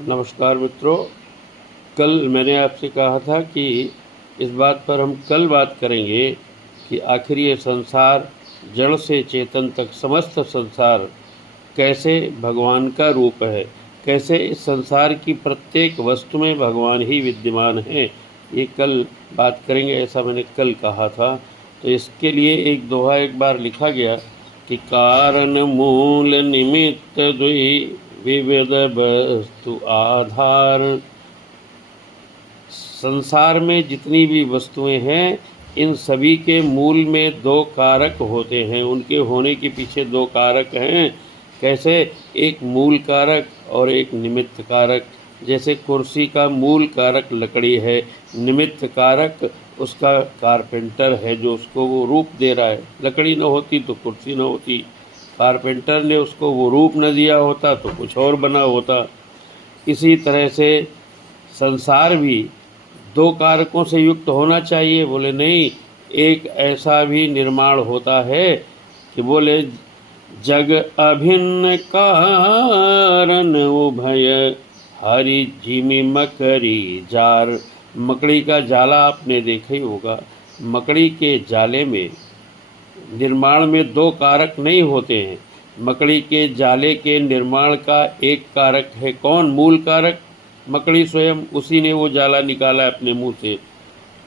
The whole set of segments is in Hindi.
नमस्कार मित्रों। कल मैंने आपसे कहा था कि इस बात पर हम कल बात करेंगे कि आखिर ये संसार, जड़ से चेतन तक समस्त संसार कैसे भगवान का रूप है, कैसे इस संसार की प्रत्येक वस्तु में भगवान ही विद्यमान है। ये कल बात करेंगे, ऐसा मैंने कल कहा था। तो इसके लिए एक दोहा एक बार लिखा गया कि कारण मूल निमित्त द्वि विविध वस्तु आधार। संसार में जितनी भी वस्तुएं हैं, इन सभी के मूल में दो कारक होते हैं। उनके होने के पीछे दो कारक हैं। कैसे? एक मूल कारक और एक निमित्त कारक। जैसे कुर्सी का मूल कारक लकड़ी है, निमित्त कारक उसका कारपेंटर है जो उसको वो रूप दे रहा है। लकड़ी न होती तो कुर्सी न होती, कारपेंटर ने उसको वो रूप न दिया होता तो कुछ और बना होता। इसी तरह से संसार भी दो कारकों से युक्त होना चाहिए। बोले नहीं, एक ऐसा भी निर्माण होता है कि बोले जग अभिन्न कारण उभय हरि जिमि मकरी जार। मकड़ी का जाला आपने देखा ही होगा। मकड़ी के जाले में निर्माण में दो कारक नहीं होते हैं। मकड़ी के जाले के निर्माण का एक कारक है। कौन? मूल कारक मकड़ी स्वयं, उसी ने वो जाला निकाला अपने मुंह से।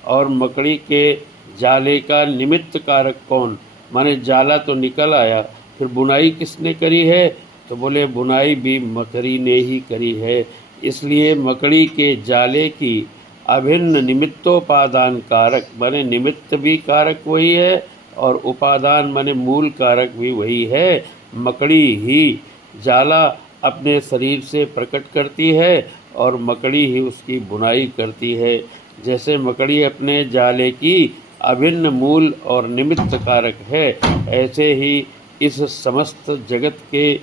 और मकड़ी के जाले का निमित्त कारक कौन? माने जाला तो निकल आया, फिर बुनाई किसने करी है? तो बोले बुनाई भी मकड़ी ने ही करी है। इसलिए मकड़ी के जाले की अभिन्न निमित्तोपादान कारक माने निमित्त भी कारक वही है और उपादान माने मूल कारक भी वही है। मकड़ी ही जाला अपने शरीर से प्रकट करती है और मकड़ी ही उसकी बुनाई करती है। जैसे मकड़ी अपने जाले की अभिन्न मूल और निमित्त कारक है, ऐसे ही इस समस्त जगत के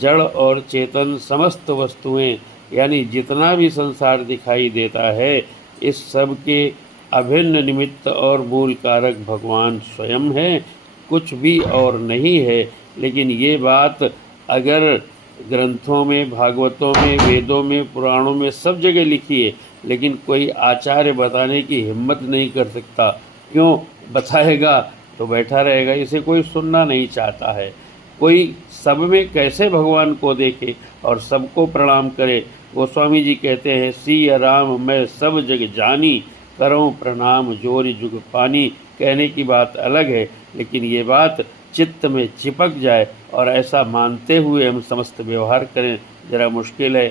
जड़ और चेतन समस्त वस्तुएं, यानी जितना भी संसार दिखाई देता है, इस सब के अभिन्न निमित्त और मूल कारक भगवान स्वयं है, कुछ भी और नहीं है। लेकिन ये बात अगर ग्रंथों में, भागवतों में, वेदों में, पुराणों में सब जगह लिखी है, लेकिन कोई आचार्य बताने की हिम्मत नहीं कर सकता। क्यों? बताएगा तो बैठा रहेगा, इसे कोई सुनना नहीं चाहता है। कोई सब में कैसे भगवान को देखे और सबको प्रणाम करे। गोस्वामी जी कहते हैं, सिया राम मैं सब जग जानी, करूं प्रणाम जोरि जुग पानी। कहने की बात अलग है, लेकिन ये बात चित्त में चिपक जाए और ऐसा मानते हुए हम समस्त व्यवहार करें, ज़रा मुश्किल है।